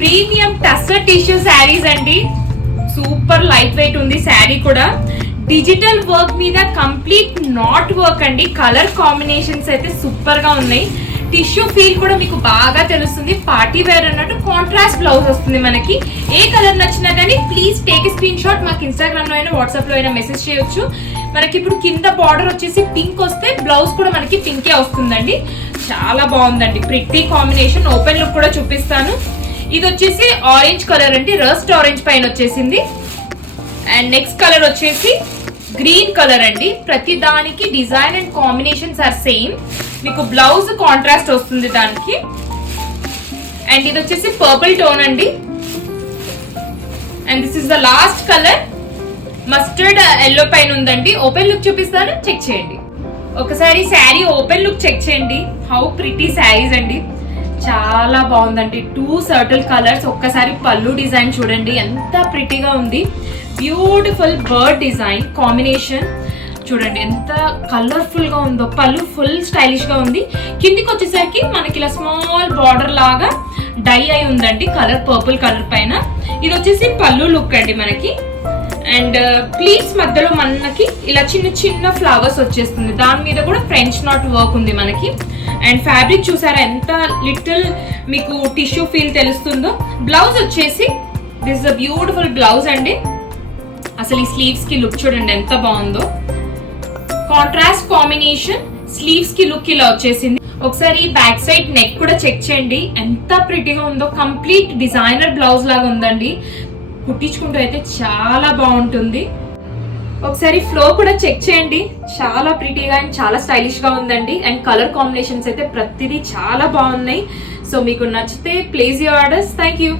Premium tussar tissue saris అండి. Super light weight ఉంది శారీ కూడా. డిజిటల్ వర్క్ మీద కంప్లీట్ నాట్ వర్క్ అండి. కలర్ కాంబినేషన్స్ అయితే సూపర్ గా ఉన్నాయి. టిష్యూ ఫీల్ కూడా మీకు బాగా తెలుస్తుంది. పార్టీ వేర్ అన్నట్టు కాంట్రాస్ట్ బ్లౌజ్ వస్తుంది మనకి. ఏ కలర్ నచ్చినా కానీ please take a screen shot. మాకు ఇన్స్టాగ్రామ్ లో అయినా వాట్సాప్ లో అయినా మెసేజ్ చేయొచ్చు. మనకి ఇప్పుడు కింద బార్డర్ వచ్చేసి పింక్ వస్తే బ్లౌజ్ కూడా మనకి పింకే వస్తుందండి. చాలా బాగుందండి, ప్రిట్టి కాంబినేషన్. ఓపెన్ లుక్ కూడా చూపిస్తాను. ఇది వచ్చేసి ఆరెంజ్ కలర్ అండి, రస్ట్ ఆరెంజ్ పైన వచ్చేసింది. అండ్ నెక్స్ట్ కలర్ వచ్చేసి గ్రీన్ కలర్ అండి. ప్రతి దానికి design and combinations are same. మీకు బ్లౌజ్ కాంట్రాస్ట్ వస్తుంది దానికి. అండ్ ఇది వచ్చేసి పర్పుల్ టోన్ అండి. And this is the last colour, mustard yellow పైన ఉందండి. ఓపెన్ లుక్ చూపిస్తాను, చెక్ చేయండి. ఒకసారి శారీ ఓపెన్ లుక్ చెక్ చేయండి. హౌ ప్రిటీ శారీస్ అండి, చాలా బాగుందండి. 2 సర్టిల్ కలర్స్. ఒక్కసారి పళ్ళు డిజైన్ చూడండి, ఎంత ప్రిటీగా ఉంది. బ్యూటిఫుల్ బర్డ్ డిజైన్ కాంబినేషన్ చూడండి, ఎంత కలర్ఫుల్ గా ఉందో. పళ్ళు ఫుల్ స్టైలిష్ గా ఉంది. కిందికి వచ్చేసరికి మనకి ఇలా స్మాల్ బార్డర్ లాగా డై అయి ఉందండి, కలర్ పర్పుల్ కలర్ పైన. ఇది వచ్చేసి పళ్ళు లుక్ అండి మనకి. అండ్ ప్లీట్స్ మధ్యలో మనకి ఇలా చిన్న చిన్న ఫ్లవర్స్ వచ్చేస్తుంది. దాని మీద కూడా ఫ్రెంచ్ నాట్ వర్క్ ఉంది మనకి. అండ్ ఫ్యాబ్రిక్ చూసారా ఎంత లిటిల్ మీకు టిష్యూ ఫీల్ తెలుస్తుందో. బ్లౌజ్ వచ్చేసి this is a beautiful blouse అండి. అసలు ఈ స్లీవ్స్ కి లుక్ చూడండి ఎంత బాగుందో. కాంట్రాస్ట్ కాంబినేషన్, స్లీవ్స్ కి లుక్ ఇలా వచ్చేసింది. ఒకసారి బ్యాక్ సైడ్ నెక్ కూడా చెక్ చేయండి, ఎంత ప్రిటీగా ఉందో. కంప్లీట్ డిజైనర్ బ్లౌజ్ లాగా ఉందండి. కుట్టించుకుంటూ అయితే చాలా బాగుంటుంది. ఒకసారి ఫ్లో కూడా చెక్ చేయండి, చాలా ప్రిటీగా అండ్ చాలా స్టైలిష్ గా ఉందండి. అండ్ కలర్ కాంబినేషన్స్ అయితే ప్రతిదీ చాలా బాగున్నాయి. సో మీకు నచ్చితే place your orders. Thank you.